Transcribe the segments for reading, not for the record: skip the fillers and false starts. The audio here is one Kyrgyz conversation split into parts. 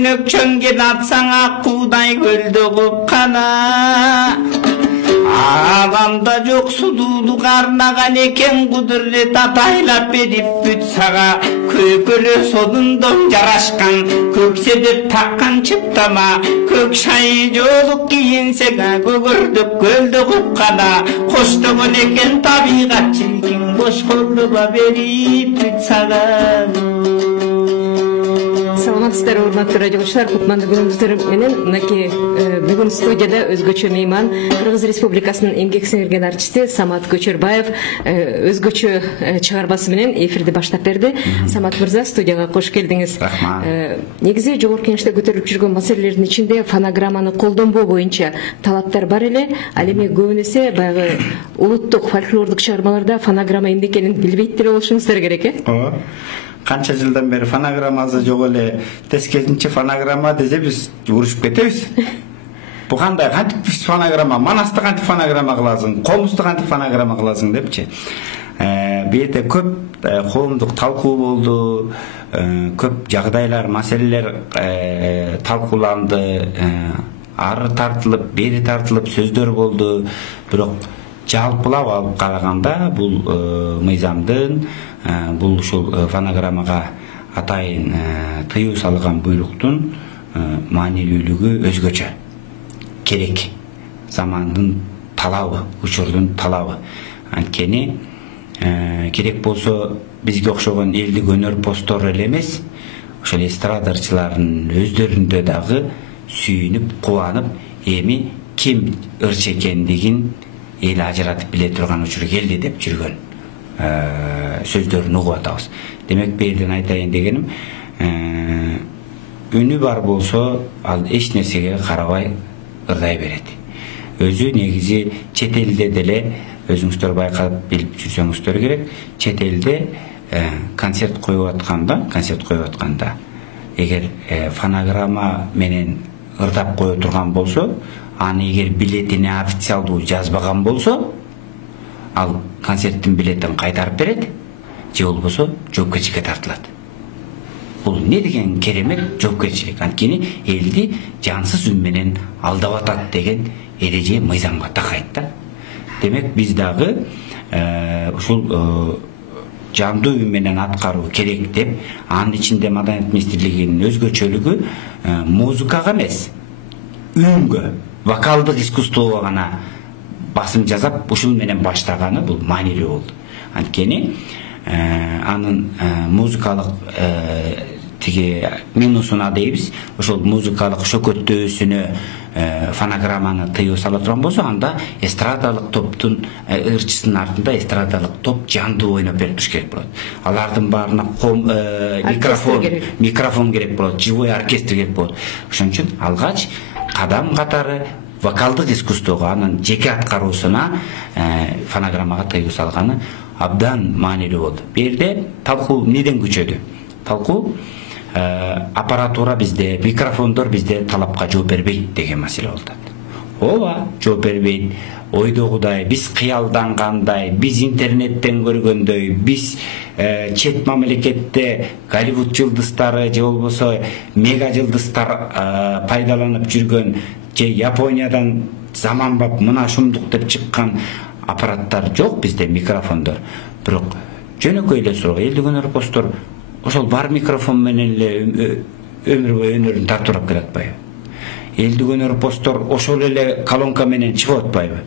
көйнөк чөңген атсаң аккуудай көлдө купкана Аламда жок судуулук арнаган экен кудурет атайлап берип бүт сага көкөлө сонундон жарашкан көкседеп таккан чыптама көк шайы жолук кийинсең көгөрдөп көлдө купкана коштогон экен табигат чилкиң бош колдоба берип бүт сага Саламатсыздар, урматтуу радиогочулар, кутмандуу күнүңүздөр менен мынакей бүгүн студияда өзгөчө мейман Кыргыз Республикасынын эмгек сиңирген артисти Самат Көчөрбаев өзгөчө чыгармасы менен эфирди баштап берди. Самат мырза, студияга кош келдиңиз. Рахмат. Негизи жогорку кеңеште көтөрүлүп жүргөн маселелердин ичинде фонограмманы колдонбоо боюнча талаптар бар эле. Ал эми көбүн эсе баягы улуттук фольклордук чыгармаларда фонограмма эмне экенин билбейт деле болушуңуздар керек, Ооба. Канча жылдан бери фонограммасы жок эле, тескерисинче фонограмма десе биз урушуп кетебиз. Бу кандай кантип биз фонограмма, Манасты кантип фонограмма кыласың, Комузду кантип фонограмма кыласың депчи. Бете көп коомдук талкуу болду, көп жагдайлар, маселелер талкууланды, ары тартылып, бери тартылып сөздөр болду. Бирок жалпылап алып караганда бул мыйзамдын бул ушул фонограммага атайын тыюу салган буйруктун маанилүүлүгү өзгөчө. Керек. Замандын талабы, учурдун талабы. Анткени керек болсо бизге окшогон элдик өнөр посттор эле эмес, ошол эстрадарчылардын өздөрүндө дагы сүйүнүп, кубанып, эми ким ырч экендигин эл ажыратып биле турган учур келди деп жүргөн сөздөрүн угуп атабыз. Демек берден айтайын дегеним, үнү бар болсо ал эч нерсеге карабай ырдай берет. Өзү негизи чет элде деле өзүңүздөр байкап билип жүрсөңүздөр керек, чет элде концерт коюп атканда, эгер фонограмма менен ырдап кое турган болсо, аны эгер билетине официалдуу жазбаган болсо, ал концерттин билетин кайтарып берет, же болбосо жоопкерчиликке тартылат. Бул не деген керемет жоопкерчилик. Анткени элди жансыз үн менен алдап атат деген эреже мыйзамга такайт да. Демек биз дагы ушул жандуу үн менен аткаруу керек деп, анын ичинде Маданият министрлигинин өзгөчөлүгү музыкага эмес, үнгө, вокалдык искусствого гана басым жасап, ушул менен баштаганы бул маанилүү болду. Анткени анын музыкалык тиги минусуна дейбиз, ошол музыкалык шөкөттөөсүнө фонограмманы тыюу сала турган болсо, анда эстрадалык топтун ырчысынын артында эстрадалык топ жандуу ойноп берип туруш керек болот. Алардын баарына микрофон керек болот, живой оркестр керек болот. Ошон үчүн алгач кадам катары вокалдык искусствого, анын жеке аткаруусуна фонограммага тыюу салганы абдан маанилүү болду. Берде талкуу неден күчөдү? Талкуу аппаратура бизде, микрофондор бизде талапка жооп бербейт деген маселе болду. Ооба, жооп бербейт. Ойдогудай, биз кыялдангандай, биз интернеттен көргөндөй, биз чет мамлекетте Голливуд жылдыздары же болбосо мега жылдыздар пайдаланып жүргөн, же Япониядан заманбап мына шумдук деп чыккан аппараттар жок бизде, микрофондор. Бирок жөнөкөй эле суроо, элдик өнөр посттор ошол бар микрофон менен эле өмүр бою өнөрүн тартуулап келатпайбы? Элдик өнөр посттор ошол эле колонка менен чыгып атпайбы?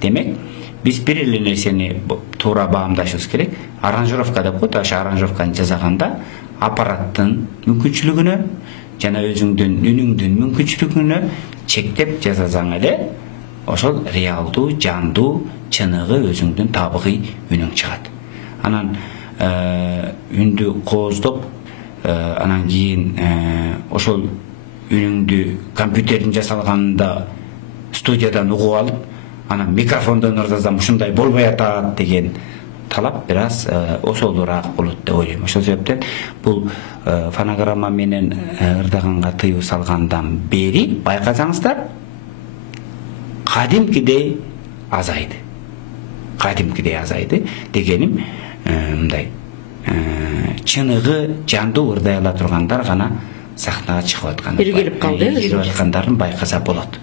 Демек, биз бир эле нерсени туура баамдашыбыз керек. Аранжировка деп коет, ошо аранжировканы жасаганда аппараттын мүмкүнчүлүгүнө жана өзүңдүн үнүңдүн мүмкүнчүлүгүнө чектеп жасасаң эле, ошол реалдуу, жандуу, чыныгы өзүңдүн табигый үнүң чыгат. Анан үндү кооздоп, анан кийин ошол үнүңдү компьютердин жасалганында студиядан угуп алып, анан микрофондон ырдасам ушундай болбой атат деген талап бир аз осолдураак болот деп ойлойм. Ошол себептен бул фонограмма менен ырдаганга тыюу салгандан бери байкасаңыздар, кадимкидей азайды. Кадимкидей азайды дегеним мындай чыныгы жандуу ырдай ала тургандар гана сахнага чыгып аткан. Бир келип калды. Келип аткандарын байкаса болот.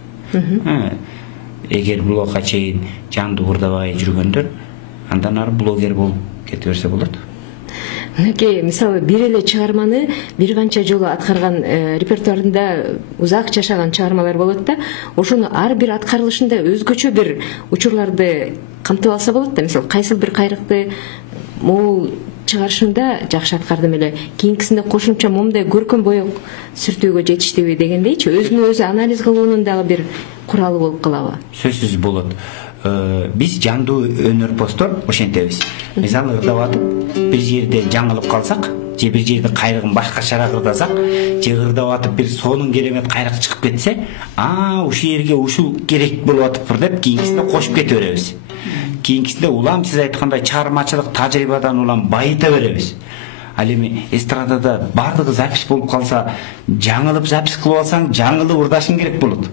Эгер блогга чейин жандуу ырдабай жүргөндөр, андан ары блогер болуп кете берсе болот. Мынакей, мисалы, бир эле чыгарманы бир канча жолу аткарган, репертуарында узак жашаган чыгармалар болот да, ошону ар бир аткарылышында өзгөчө бир учурларды камтып алса болот да. Мисалы, кайсыл бир кайрыкты могул чыгарышымда жакшы аткардым эле, кийинкисинде кошумча момундай көркөм боек сүртүүгө жетиштиби дегендейчи, өзүнө өзү анализ кылуунун дагы бир куралы болуп калабы? Сөзсүз болот. Биз жандуу өнөрпоздор ошентебиз. Мисалы, ырдап атып бир жерде жаңылып калсак, же бир жерде кайрыгын башкачараак ырдасак, же ырдап атып бир сонун керемет кайрык чыгып кетсе, ушул жерге ушул керек болуп атыптыр деп кийинкисинде кошуп кете беребиз. Кийинкисинде улам сиз айткандай чыгармачылык тажрыйбадан улам байыта беребиз. Ал эми эстрадада бардыгы запись болуп калса, жаңылып запись кылып алсаң, жаңылып ырдашың керек болот.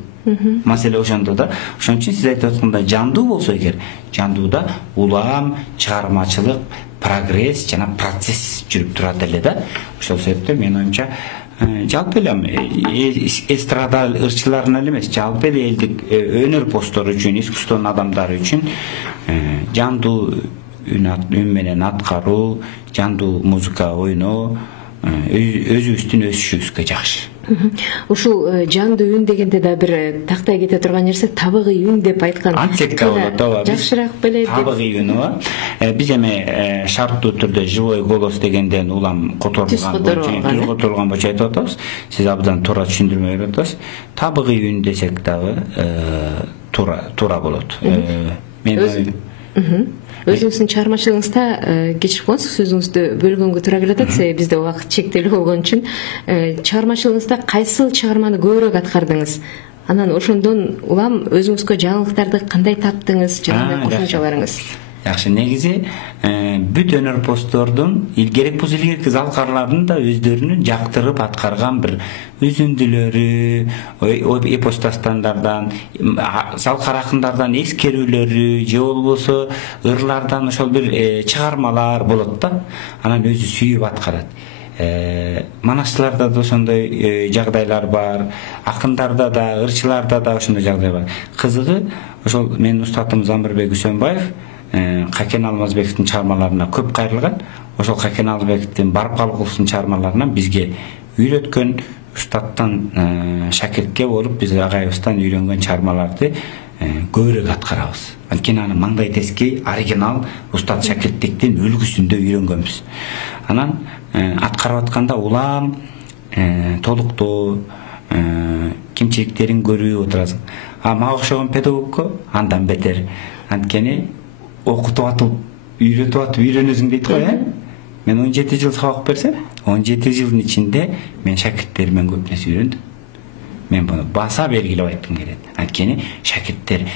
Маселе ошондо да. Ошон үчүн сиз айтып аткандай жандуу болсо эгер, жандууда улам, чыгармачылык, прогресс жана процесс жүрүп турат эле да. Ошол себептен мен оюмча жалпы эле эстрада ырчыларына эле эмес, жалпы эле элдик өнөрпоздор үчүн, искусствонун адамдары үчүн жандуу үн менен аткаруу, жандуу музыка ойноо өзүбүздүн өсүшүбүзгө жакшы. Ушул жандуу үн дегенде да бир тактай кете турган нерсе табыгый үн деп айткан. Антек да болот, ооба. Жакшыраак белет. Табыгый үн, ооба. Биз эми шарттуу түрдө живой голос дегенден улам которулган болчу айтып атабыз. Сиз абдан туура түшүндүрмө берип атасыз. Табыгый үн десек дагы туура болот. Өзүңүздүн чыгармачылыгыңызда кечирип коңуз, сөзүңүздү бөлгөнгө туура келип атат, себеби бизде убакыт чектелүү болгон үчүн. Чыгармачылыгыңызда кайсыл чыгарманы көбүрөөк аткардыңыз? Анан ошондон улам өзүңүзгө жаңылыктарды кандай таптыңыз, жана кошумчаларыңыз? Жакшы, негизи бүт өнөрпоздордун илгерки залкарларын да өздөрүнүн жактырып аткарган бир үзүндүлөрү, эпос дастандардан, залкар акындардан эскерүүлөрү же болбосо ырлардан ошол бир чыгармалар болот да. Анан өзү сүйүп аткарат. Манашчыларда да ошондой жагдайлар бар, акындарда да, ырчыларда да ошондой жагдай бар. Кызыгы, ошол менин устатым Замирбек Үсөнбаев Какен Алмазбековдун чыгармаларына көп кайрылган. Ошол Какен Алмазбековдун Барпалыковдун чыгармаларынан бизге үйрөткөн устаттан шакиртке болуп, биз агайыбыздан үйрөнгөн чыгармаларды көбүрөөк аткарабыз. Анткени аны маңдай тески, оригинал устат шакирттиктин үлгүсүндө үйрөнгөнбүз. Анан аткарып атканда улам толуктоо, кимчиликтерин көрүп отурасың. Мага окшогон педагогко андан бетер. Анткени окутуп атып, үйрөтүп атып үйрөнөсүң дейт го, Мен 17 жыл сабак берсем, 17 жылдын ичинде мен шакирттеримден көп нерсе үйрөндүм. Мен буну баса белгилеп айткым келет. Анткени шакирттер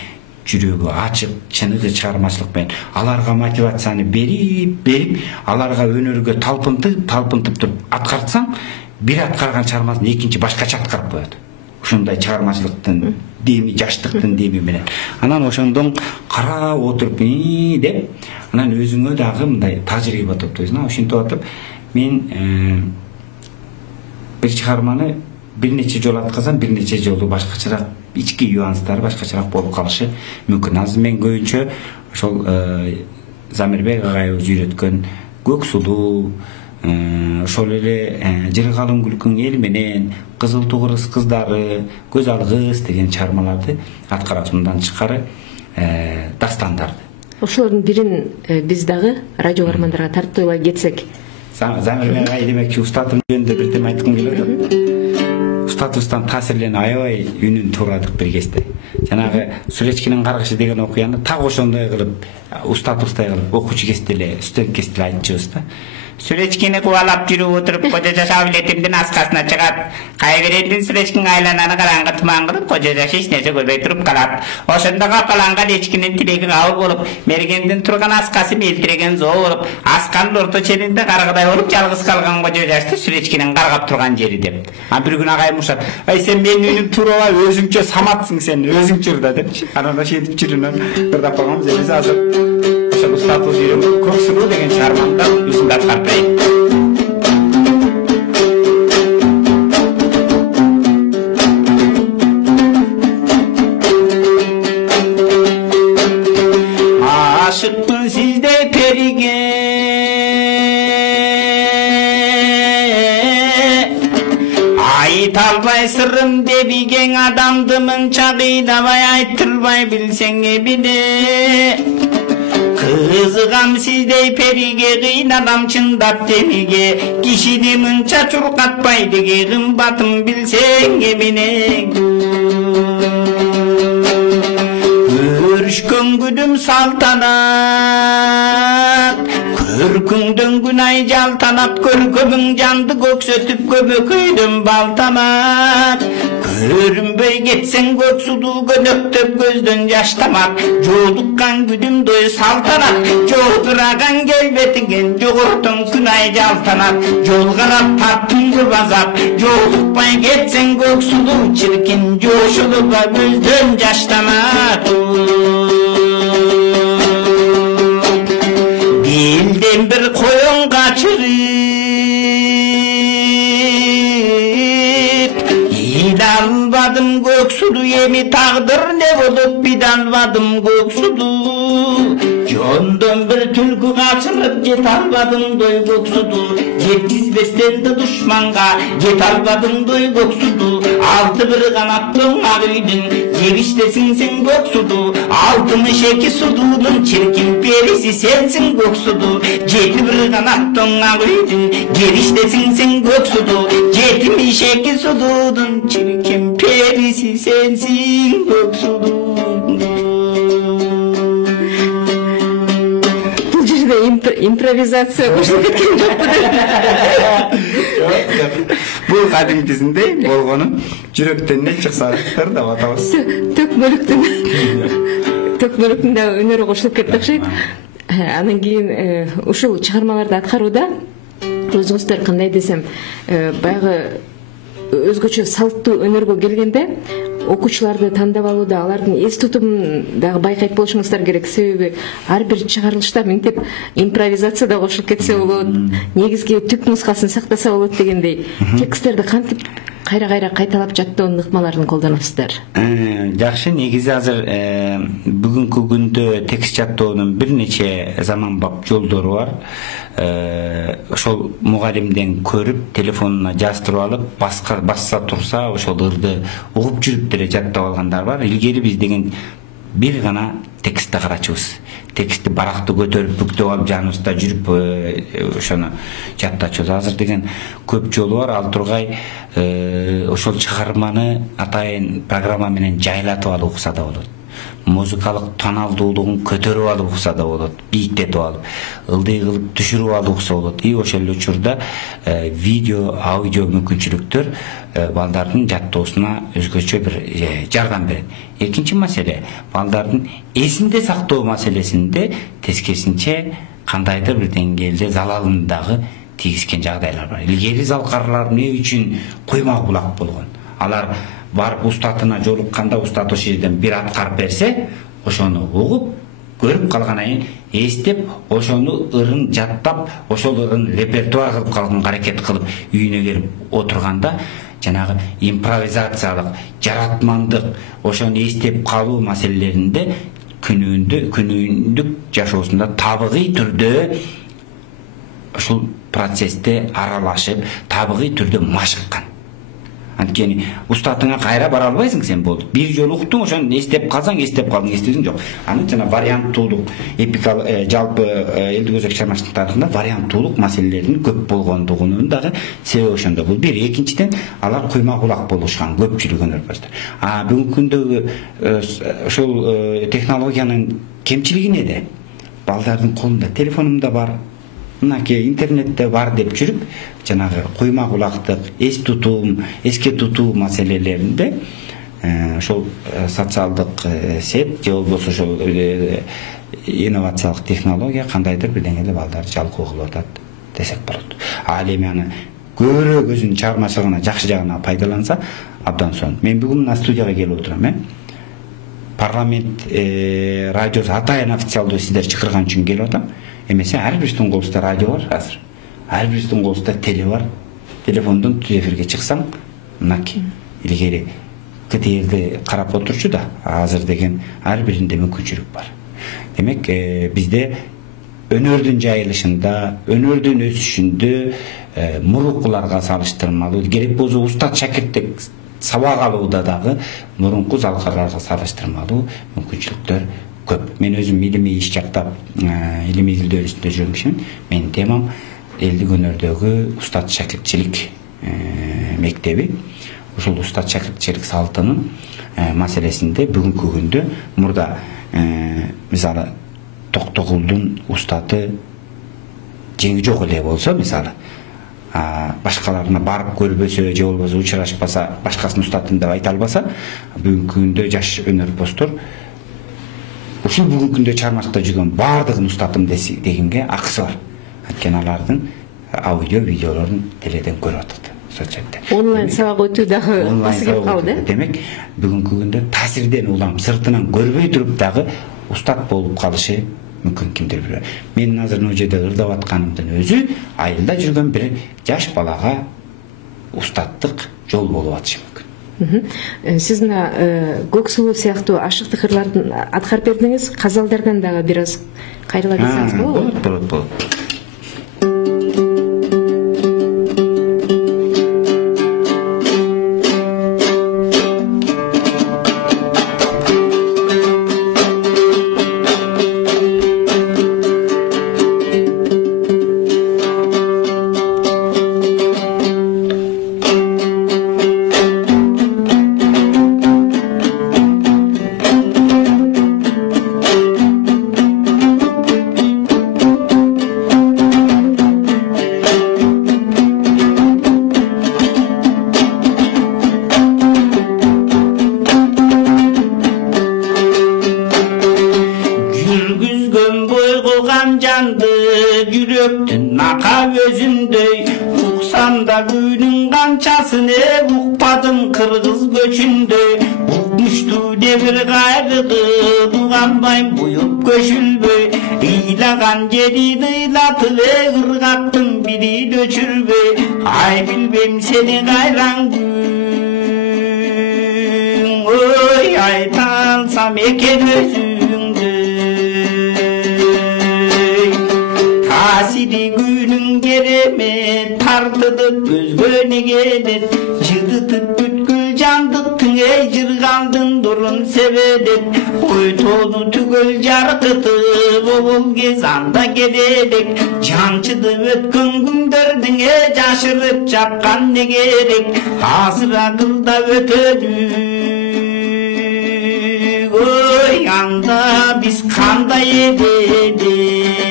жүрөгү ачык, чыныгы чыгармачылык менен аларга мотивацияны берип, аларга өнөргө талпынтып туруп аткартсаң, бир аткарган чыгармасын экинчи башкача аткарып коет. Ушундай чыгармачылыктын деми, жаштыктын деми менен. Анан ошондон карап отуруп деп, анан өзүңө дагы мындай тажрыйба топтойсуң. Ошентип атып, мен бир чыгарманы бир нече жолу аткарсам, бир нече жолу башкачараак, ички нюанстары башкачараак болуп калышы мүмкүн. Азыр мен көбүнчө ошол Замирбек агайыбыз үйрөткөн Көк сулуу, ошол эле Жыргалым күлкүң эл менен, Кызыл тугурыз кыздары, Көз алгыс деген чыгармаларды аткарабыз. Мындан тышкары дастандарды. Ошолордун бирин биз дагы радио каармандарга тарттыйлай кетсек. Замирбек агай демекчи устатым жөнүндө бир тема айткым келип атат. Устатыбыздан таасирленип аябай үнүн туурадык бир кезде. Жанагы Сүлечкинин каргышы деген окуяны так ошондой кылып, устатыбыздай кылып окуучу кезде эле, студент кезде эле айтчубуз да. Сүлечкини кубалап жүрүп отуруп, Кожожа Шабилетимдин аскасына чыгат. Кайбирендин Сүлечкин айлананы караңгы туман кылып, Кожожа эч нерсе көрбөй туруп калат. Ошондо капаланган эчкинин тиреги кабыл болуп, Мергендин турган аскасы мелтиреген зоо болуп, асканын орто черинде каргыдай болуп, жалгыз калган Кожожашты Сүлечкинин каргап турган жери деп. Бир күн агайым урушат. Ай сен менин үнүм туурабай, өзүңчө саматсың сен, өзүңчө ырда депчи. Анан ошентип жүрүнөн ырдап калганбыз. Эми азыр ошол устатыбыз үйрөнгөн Көк сулуу деген чыгармамда үзүндү аткарып берейин. кайдабай сырым дебиген адамды мынча кыйдабай айттырбай билсең эбине кызыгам сиздей периге кыйнадам чындап демиге кишини мынча чуркатпайдыге кымбатын билсең эбине көрүшкөн күнүм салтанат көркүңдөн күн ай жалтанат көркөмүң жанды көксөтүп көмөкөйдөн балтанат көрүнбөй кетсең көк суду көнөктөп көздөн жаш тамат жолуккан күнүмдөй салтанат жолдураган келбетиңен жогортон күн ай жалтанат жол карап тарттым көп азап жолукпай кетсең көк суду чиркин жошулуп көздөн жаш тамат Bildim bir koyun kaçırıp İdalmadım göksudu yemi tağdır ne olup bidalmadım göksudu Jondan bir tülkü kaçırıp jet almadım doy göksudu Yetkizbesten de düşmanga jet almadım doy göksudu Altı bir kanattın ağıydın Giriştesin sen göksudu Altını şeki sudunun çirkin perisi sensin göksudu Jeti bir kanattın ağıydın Giriştesin sen göksudu Jetimi şeki sudunun çirkin perisi sensin göksudu импровизация кошулуп кеткен жокпу бул кадимкисиндей болгону жүрөктөн эмне чыкса деп атабыз төкмөлүктүн да өнөрү кошулуп кетти окшойт анан кийин ушул чыгармаларды аткарууда өзүңүздөр кандай десем баягы өзгөчө салттуу өнөргө келгенде окуучуларды тандап алууда алардын эс тутумун дагы байкайт болушуңуздар керек себеби ар бир чыгарылышта мынтип импровизация да кошулуп кетсе болот негизги түп нускасын сактаса болот дегендей тексттерди кантип кайра кайталап жаттоонун ыкмаларын колдоносуздар жакшы негизи азыр бүгүнкү күндө текст жаттоонун бир нече заманбап жолдору бар ошол мугалимден көрүп телефонуна жаздырып алып басса турса ошол ырды угуп жүрүп деле жаттап алгандар бар илгери биз деген бир гана текстти карачубуз текстти баракты көтөрүп бүктөп алып жаныбызда жүрүп ошону жаттачубуз азыр деген көп жолу бар ал тургай ошол чыгарманы атайын программа менен жайлатып алып укса да болот музыкалык тоналдуулугун көтөрүп алып укса да болот бийиктетип алып ылдый кылып түшүрүп алып укса болот и ошол эле учурда видео аудио мүмкүнчүлүктөр балдардын жаттоосуна өзгөчө бир жардам берет экинчи маселе балдардын эсинде сактоо маселесинде тескерисинче кандайдыр бир деңгээлде залалын дагы тийгизген жагдайлар бар илгери залкарлар эмне үчүн куйма булак болгон алар барып устатына жолукканда устат ошол жерден бир аткарып берсе ошону угуп көрүп калгандан кийин эстеп ошону ырын жаттап ошол ырын репертуар кылып калганга аракет кылып үйүнө келип отурганда жанагы импровизациялык жаратмандык ошону эстеп калуу маселелеринде күнүндүк жашоосунда табигый түрдө ушул процессте аралашып табигый түрдө машыккан анткени устатыңа кайра бара албайсың сен болду бир жолу уктуң ошону эстеп калсаң эстеп калдың эстесең жок аны жана варианттуулук эпикалык жалпы элдик өзөк чыгармачылык тарыхында варианттуулук маселелеринин көп болгондугунун дагы себеби ошондо бул бир экинчиден алар куйма кулак болушкан көпчүлүк өнөрпаздар бүгүнкү күндөгү ошол технологиянын кемчилиги эмнеде балдардын колунда телефонум да бар мынакей интернетте бар деп жүрүп жанагы куйма кулактык эске тутуу маселелеринде ошол социалдык сет же болбосо ошол инновациялык технология кандайдыр бир деңгээлде балдарды жалкоо кылып атат десек болот ал эми аны көбүрөөк өзүнүн чыгармачылыгына жакшы жагына пайдаланса абдан сонун мен бүгүн мына студияга келип отурам парламент радиосу атайын официалдуу сиздер чакырган үчүн келип атам эмесе ар бириздин колубузда радио бар азыр ар бириздин колубузда теле бар телефондон түз эфирге чыксаң мынакей илгери ктрди карап отурчу да азыр деген ар биринде мүмкүнчүлүк бар демек бизде өнөрдүн жайылышында өнөрдүн өсүшүндө мурункуларга салыштырмалуу керек болсо устат шакирттик сабак алууда дагы мурунку залкарларга салыштырмалуу мүмкүнчүлүктөр көп. Мен өзүм илимий иш жактап, илимий изилдөө үстүндө жүргөн кишимин. Менин темам элдик өнөрдөгү устат шакиртчилик мектеби. Ушул устат шакиртчилик салтынын маселесинде бүгүнкү күндө мурда мисалы Токтогулдун устаты жеңи жок эле болсо, мисалы башкаларына барып көрбөсө же болбосо учурашпаса, башкасынын устатын деп айта албаса, бүгүнкү күндө жаш өнөрпоздор ушул бүгүнкү күндө чыгармачылыкта жүргөн баардыгын устатым дегенге акысы бар. Анткени алардын аудио видеолорун теледен көрүп атат. Онлайн сабак өтүү дагы басы кеп калды. Демек, бүгүнкү күндө таасирден улам сыртынан көрбөй туруп дагы устат болуп калышы мүмкүн кимдир бирөө. Мен азыр мына жерде ырдап атканымдын өзү айылда жүргөн бир жаш балага устаттык жол болуп атышы мүмкүн. Сиз мына көк сулуу сыяктуу ашыктык ырларды аткарып бердиңиз. Казалдардан дагы бир аз кайрыла кетсеңиз болобу? Болот. Жүрөктүн ака өзүндөй уксамда күнүн канчасыны укпадым кыргыз көчүндөй укмуштуу дебир кайрыды туганбайм буюп көчүлбөй ыйлаган жери ыйлатылы ыргактын бири дөчүрбөй ай билбейм сени кайран күн ой айта алсам экен өзүңдү Asidi günün gereme tartıdıp özgöne gelir Cıdıtıp bütkül candıktın ey cırgaldın durun sevedir Oy tozu tügül jarkıtıp oğul gezanda gelerek Cançıdı ötkün gündördün ey caşırıp çapkan ne gerek Hazır akılda ötödük Oy anda biz kanda yededik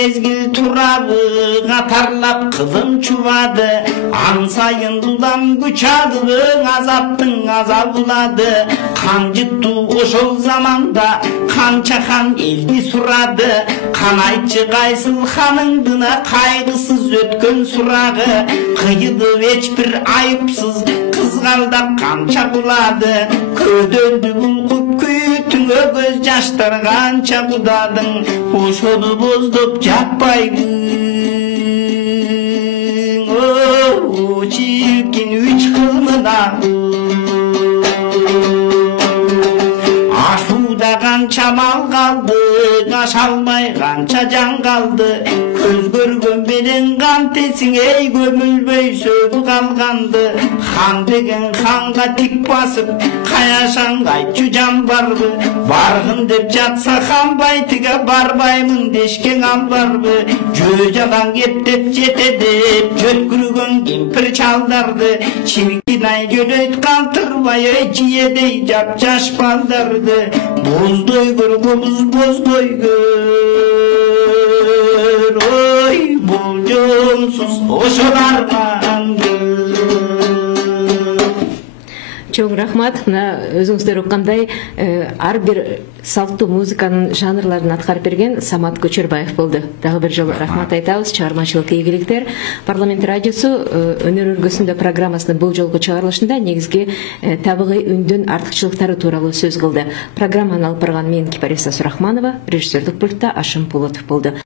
Mezgil turabı katarlap kızım çuvadı An sayın dudam güçadı azaptın azabuladı Kan ciddu oşol zamanda kança kan eldi suradı Kanayçı kaysıl hanındına kaygısız ötkön surağı Kıyıdı hiçbir ayıpsız kızgaldap kança buladı Ködöndü bulkup küyütüne göz yaşlar kança budadın Oşolu bozdup Jappaydın o çirkin üç kılmına Aşuda kança mal kaldı Kaşalmay kança can kaldı Köz görgön beden kan tesin ey gömülböy sögü kalgandı Han degen hanga tik basıp Kayaşan kayçu can barбы Bargın dep jatsa han baytiga barbaymın deşken al barбы Jö jalan keптеп жетедip Jötkürgön kempir çaldardı Çirkin ay jölöйт kaltırbay ey jiyedey jap jaş baldardı Bozdoy gör gomuz bozdoy gör Oy bul jonsuz oşolarman Чоң рахмат. Мына өзүңүздөр уккандай ар бир салттуу музыканын жанрларын аткарып берген Самат Көчөрбаев болду. Дагы бир жолу рахмат айтабыз. Чыгармачылык ийгиликтер. Парламент радиосу өнөр өргөсүндө программасынын бул жолку чыгарылышында негизги табигый үндүн артыкчылыктары тууралуу сөз кылды. Программаны алып барган мен Кипариса Сурахманова, режиссердик пультта Ашым Пулотов болду.